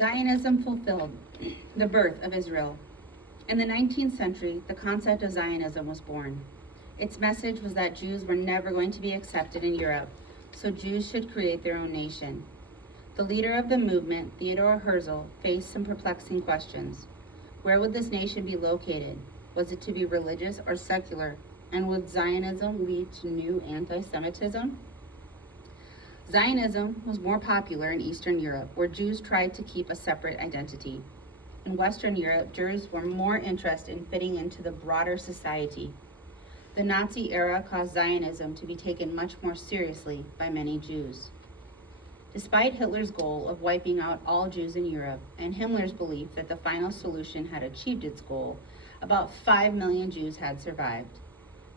Zionism fulfilled the birth of Israel. In the 19th century, the concept of Zionism was born. Its message was that Jews were never going to be accepted in Europe, so Jews should create their own nation. The leader of the movement, Theodor Herzl, faced some perplexing questions. Where would this nation be located? Was it to be religious or secular? And would Zionism lead to new anti-Semitism? Zionism was more popular in Eastern Europe, where Jews tried to keep a separate identity. In Western Europe, Jews were more interested in fitting into the broader society. The Nazi era caused Zionism to be taken much more seriously by many Jews. Despite Hitler's goal of wiping out all Jews in Europe and Himmler's belief that the final solution had achieved its goal, about 5 million Jews had survived.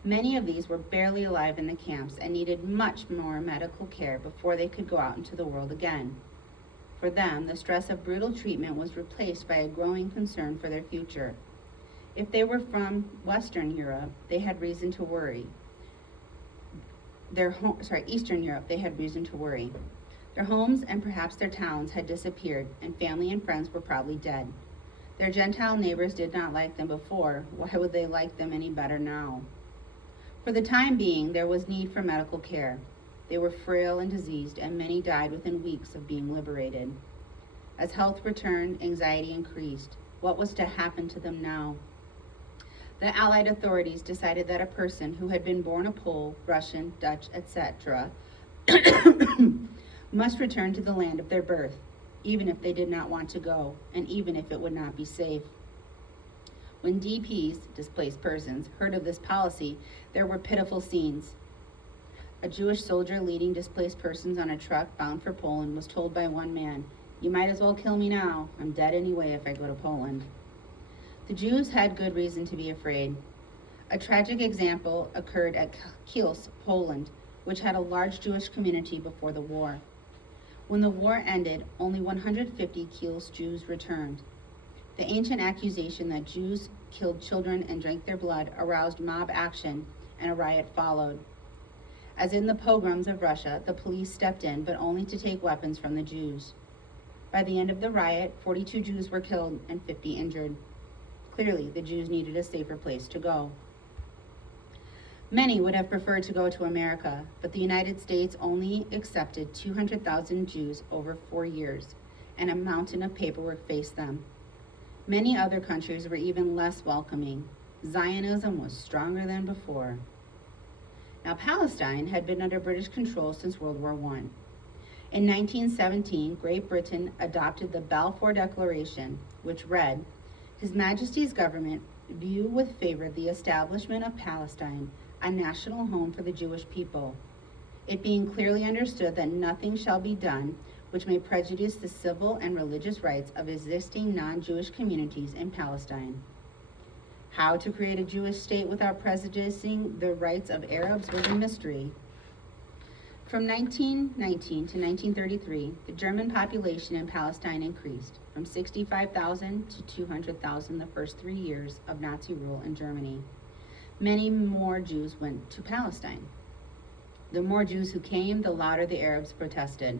Many of these were barely alive in the camps and needed much more medical care before they could go out into the world again. For them, the stress of brutal treatment was replaced by a growing concern for their future. If they were from Western Europe, they had reason to worry. Eastern Europe, they had reason to worry. Their homes and perhaps their towns had disappeared, and family and friends were probably dead. Their Gentile neighbors did not like them before. Why would they like them any better now? For the time being, there was need for medical care. They were frail and diseased, and many died within weeks of being liberated. As health returned, anxiety increased. What was to happen to them now? The Allied authorities decided that a person who had been born a Pole, Russian, Dutch, etc., must return to the land of their birth, even if they did not want to go, and even if it would not be safe. When DPs, displaced persons, heard of this policy, there were pitiful scenes. A Jewish soldier leading displaced persons on a truck bound for Poland was told by one man, "You might as well kill me now. I'm dead anyway if I go to Poland." The Jews had good reason to be afraid. A tragic example occurred at Kielce, Poland, which had a large Jewish community before the war. When the war ended, only 150 Kielce Jews returned. The ancient accusation that Jews killed children and drank their blood aroused mob action, and a riot followed. As in the pogroms of Russia, the police stepped in, but only to take weapons from the Jews. By the end of the riot, 42 Jews were killed and 50 injured. Clearly, the Jews needed a safer place to go. Many would have preferred to go to America, but the United States only accepted 200,000 Jews over 4 years, and a mountain of paperwork faced them. Many other countries were even less welcoming. Zionism was stronger than before. Now, Palestine had been under British control since World War I. In 1917, Great Britain adopted the Balfour Declaration, which read, "His Majesty's government view with favor the establishment of Palestine, a national home for the Jewish people, it being clearly understood that nothing shall be done which may prejudice the civil and religious rights of existing non-Jewish communities in Palestine." How to create a Jewish state without prejudicing the rights of Arabs was a mystery. From 1919 to 1933, the German population in Palestine increased from 65,000 to 200,000 the first 3 years of Nazi rule in Germany. Many more Jews went to Palestine. The more Jews who came, the louder the Arabs protested.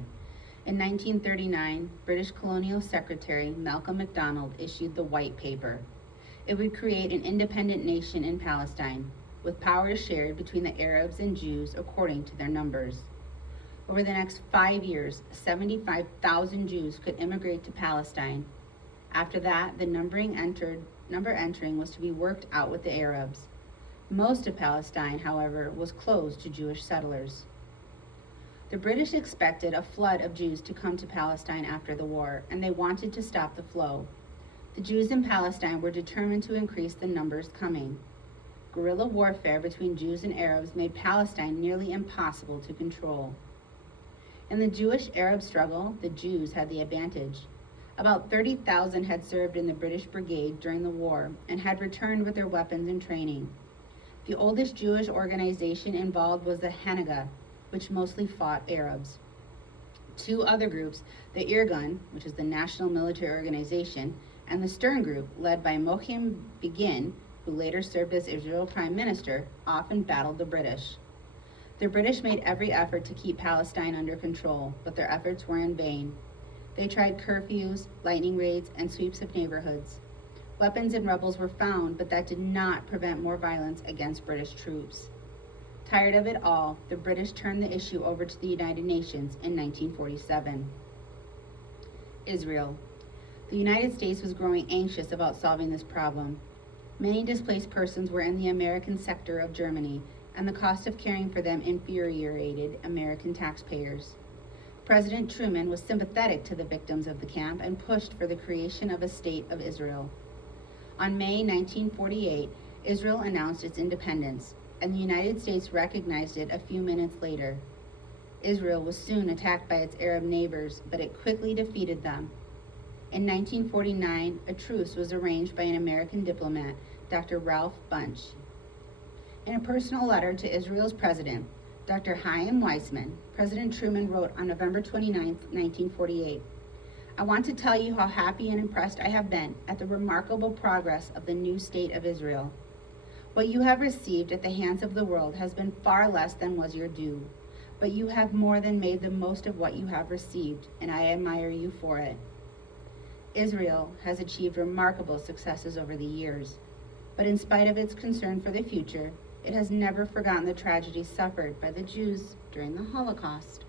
In 1939, British Colonial Secretary Malcolm MacDonald issued the White Paper. It would create an independent nation in Palestine, with powers shared between the Arabs and Jews according to their numbers. Over the next 5 years, 75,000 Jews could immigrate to Palestine. After that, the number entering was to be worked out with the Arabs. Most of Palestine, however, was closed to Jewish settlers. The British expected a flood of Jews to come to Palestine after the war, and they wanted to stop the flow. The Jews in Palestine were determined to increase the numbers coming. Guerrilla warfare between Jews and Arabs made Palestine nearly impossible to control. In the Jewish-Arab struggle, the Jews had the advantage. About 30,000 had served in the British Brigade during the war and had returned with their weapons and training. The oldest Jewish organization involved was the Haganah, which mostly fought Arabs. Two other groups, the Irgun, which is the National Military Organization, and the Stern Group, led by Menachem Begin, who later served as Israel Prime Minister, often battled the British. The British made every effort to keep Palestine under control, but their efforts were in vain. They tried curfews, lightning raids, and sweeps of neighborhoods. Weapons and rebels were found, but that did not prevent more violence against British troops. Tired of it all, the British turned the issue over to the United Nations in 1947. Israel. The United States was growing anxious about solving this problem. Many displaced persons were in the American sector of Germany, and the cost of caring for them infuriated American taxpayers. President Truman was sympathetic to the victims of the camp and pushed for the creation of a state of Israel. On May 1948, Israel announced its independence, and the United States recognized it a few minutes later. Israel was soon attacked by its Arab neighbors, but it quickly defeated them. In 1949, a truce was arranged by an American diplomat, Dr. Ralph Bunche. In a personal letter to Israel's president, Dr. Chaim Weizmann, President Truman wrote on November 29, 1948, "I want to tell you how happy and impressed I have been at the remarkable progress of the new state of Israel. What you have received at the hands of the world has been far less than was your due, but you have more than made the most of what you have received, and I admire you for it." Israel has achieved remarkable successes over the years, but in spite of its concern for the future, it has never forgotten the tragedy suffered by the Jews during the Holocaust.